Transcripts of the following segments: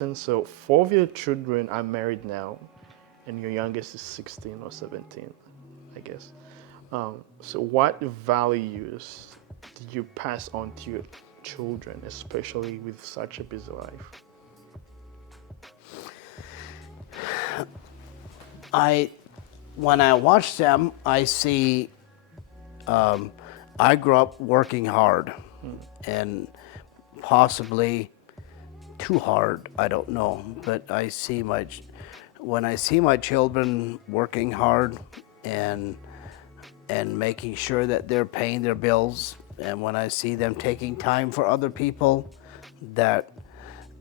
And so 4 of your children are married now, and your youngest is 16 or 17, I guess. So what values did you pass on to your children, especially with such a busy life? When I watch them, I see, I grew up working hard and possibly too hard, I don't know, but when I see my children working hard and making sure that they're paying their bills, and when I see them taking time for other people, that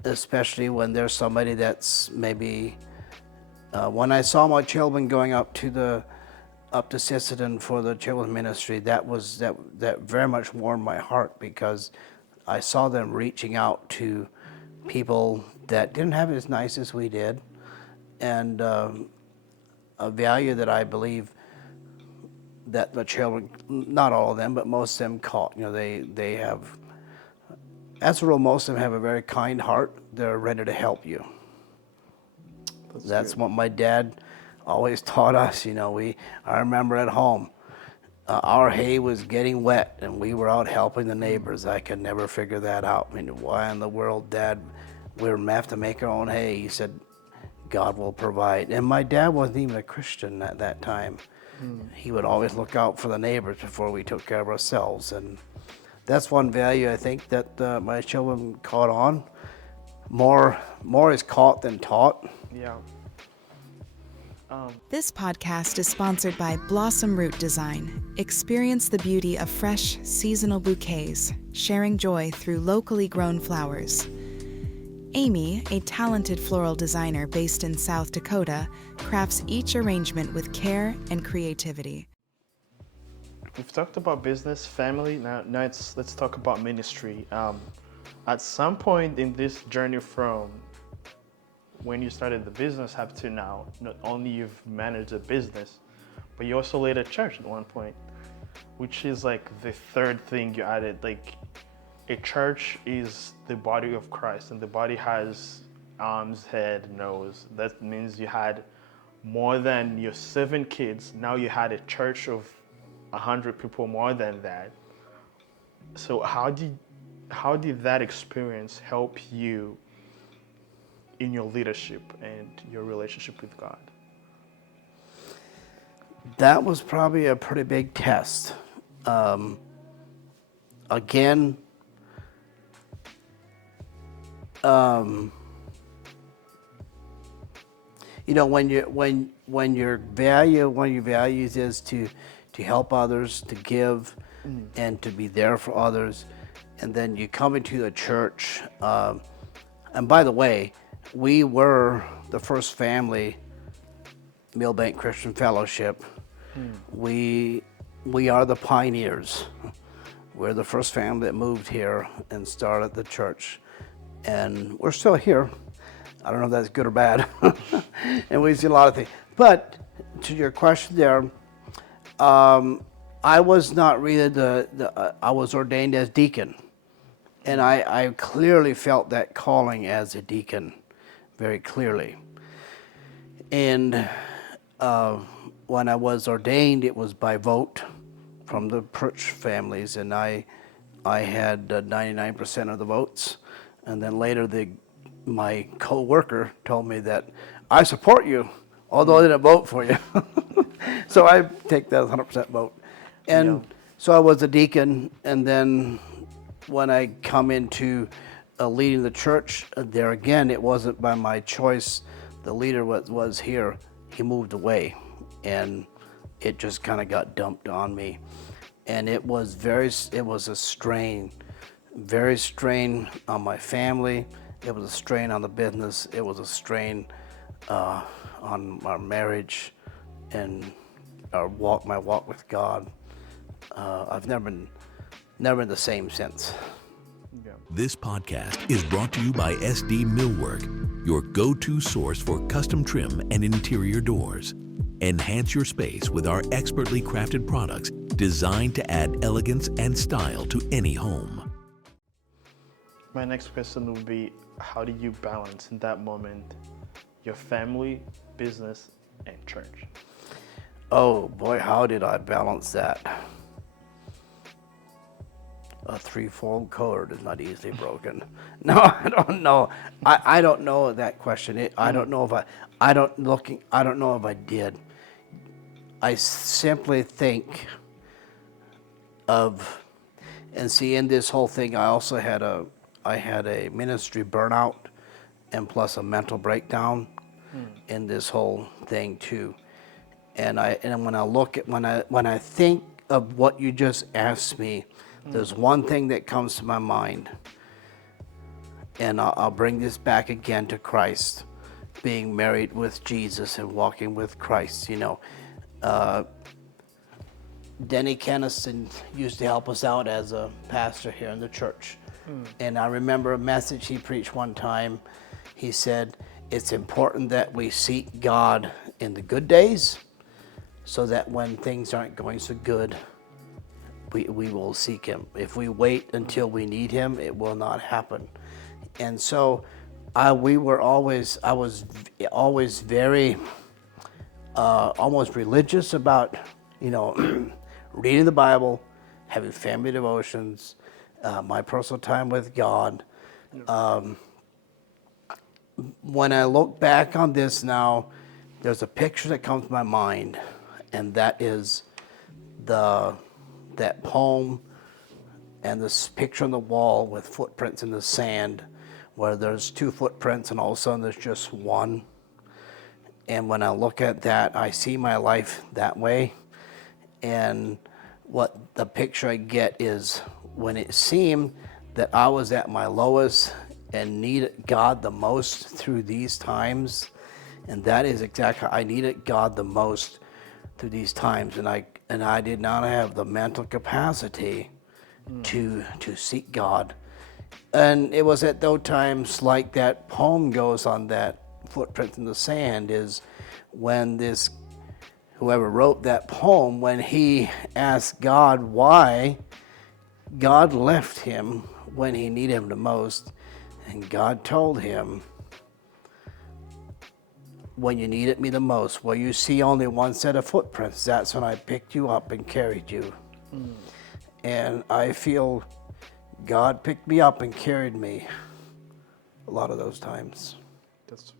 especially when there's somebody that's maybe, when I saw my children going up to Sisseton for the children's ministry, that very much warmed my heart, because I saw them reaching out to people that didn't have it as nice as we did, and a value that I believe that the children, not all of them, but most of them caught. They have, as a rule, most of them have a very kind heart. They're ready to help you. That's what my dad always taught us. I remember at home, our hay was getting wet and we were out helping the neighbors. I could never figure that out. Why in the world, Dad, we're gonna have to make our own hay? He said, God will provide. And my dad wasn't even a Christian at that time. He would always look out for the neighbors before we took care of ourselves. And that's one value I think that my children caught on. More is caught than taught. Yeah. This podcast is sponsored by Blossom Root Design. Experience the beauty of fresh, seasonal bouquets, sharing joy through locally grown flowers. Amy, a talented floral designer based in South Dakota, crafts each arrangement with care and creativity. We've talked about business, family. Now let's talk about ministry. At some point in this journey from when you started the business up to now, not only you've managed a business, but you also led a church at one point, which is like the third thing you added. Like, a church is the body of Christ, and the body has arms, head, nose. That means you had more than your 7 kids. Now you had a church of 100 people, more than that. So how did that experience help you in your leadership and your relationship with God? That was probably a pretty big test. Again, when your values is to help others, to give, and to be there for others, and then you come into the church. And by the way, we were the first family, Millbank Christian Fellowship. We are the pioneers. We're the first family that moved here and started the church. And we're still here. I don't know if that's good or bad. And we see a lot of things. But to your question there, I was not really I was ordained as deacon. And I clearly felt that calling as a deacon, very clearly. And when I was ordained, it was by vote from the church families, and I had 99% of the votes. And then later, my co-worker told me that I support you, although I didn't vote for you. So I take that 100% vote. And so I was a deacon, and then when I come into leading the church, there again, it wasn't by my choice. The leader was here. He moved away, and it just kind of got dumped on me. And it was a strain, very strain on my family. It was a strain on the business. It was a strain on our marriage and my walk with God. I've never been the same since. Yeah. This podcast is brought to you by SD Millwork, your go-to source for custom trim and interior doors. Enhance your space with our expertly crafted products designed to add elegance and style to any home. My next question would be, how do you balance in that moment your family, business, and church? Oh boy, how did I balance that? A threefold cord is not easily broken. No, I don't know. I don't know that question. I don't know if I don't know if I did. I simply think of, and see, in this whole thing, I had a ministry burnout and plus a mental breakdown in this whole thing too. And when I think of what you just asked me, there's one thing that comes to my mind, and I'll bring this back again to Christ, being married with Jesus and walking with Christ. Denny Kennison used to help us out as a pastor here in the church. And I remember a message he preached one time. He said, it's important that we seek God in the good days so that when things aren't going so good, we will seek him. If we wait until we need him, it will not happen. And so I was always very almost religious about, reading the Bible, having family devotions, my personal time with God. When I look back on this now, there's a picture that comes to my mind, and that is that poem and this picture on the wall with footprints in the sand, where there's two footprints and all of a sudden there's just one. And when I look at that, I see my life that way. And what the picture I get is when it seemed that I was at my lowest and needed God the most through these times, and that is exactly, I needed God the most through these times, and I did not have the mental capacity to seek God. And it was at those times, like that poem goes on that footprint in the sand, is when whoever wrote that poem, when he asked God why, God left him when he needed him the most, and God told him, when you needed me the most, where you see only one set of footprints, that's when I picked you up and carried you. And I feel God picked me up and carried me a lot of those times.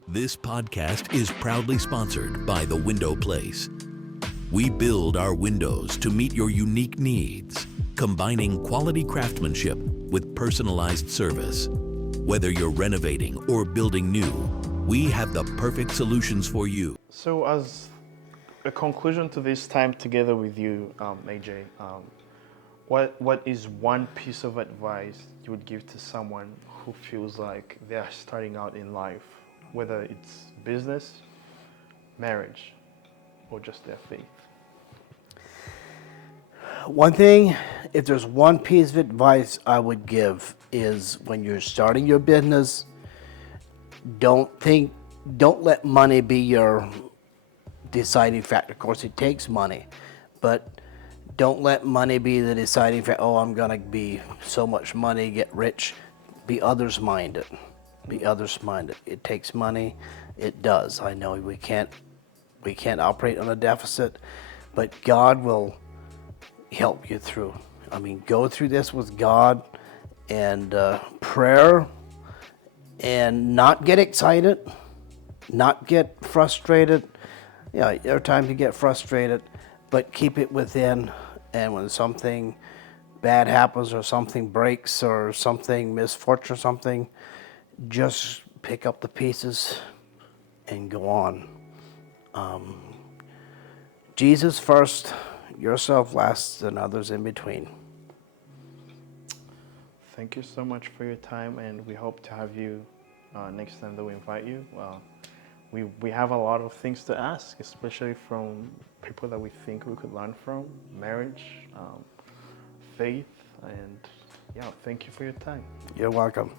This podcast is proudly sponsored by the Window Place. We build our windows to meet your unique needs, combining quality craftsmanship with personalized service. Whether you're renovating or building new, we have the perfect solutions for you. So as a conclusion to this time together with you, AJ, what is one piece of advice you would give to someone who feels like they are starting out in life, whether it's business, marriage, or just their faith? One thing, if there's one piece of advice I would give, is when you're starting your business, don't let money be your deciding factor. Of course, it takes money, but don't let money be the deciding factor. Oh, I'm gonna be so much money, get rich. Be others minded. Be others minded. It takes money. It does. I know we can't operate on a deficit, but God will help you through. I mean, go through this with God and prayer, and not get excited, not get frustrated. Yeah, there are times you get frustrated, but keep it within. And when something bad happens or something breaks or something misfortune or something, just pick up the pieces and go on. Jesus first, yourself last, and others in between. Thank you so much for your time, and we hope to have you next time that we invite you. We have a lot of things to ask, especially from people that we think we could learn from, marriage, faith, and yeah, thank you for your time. You're welcome.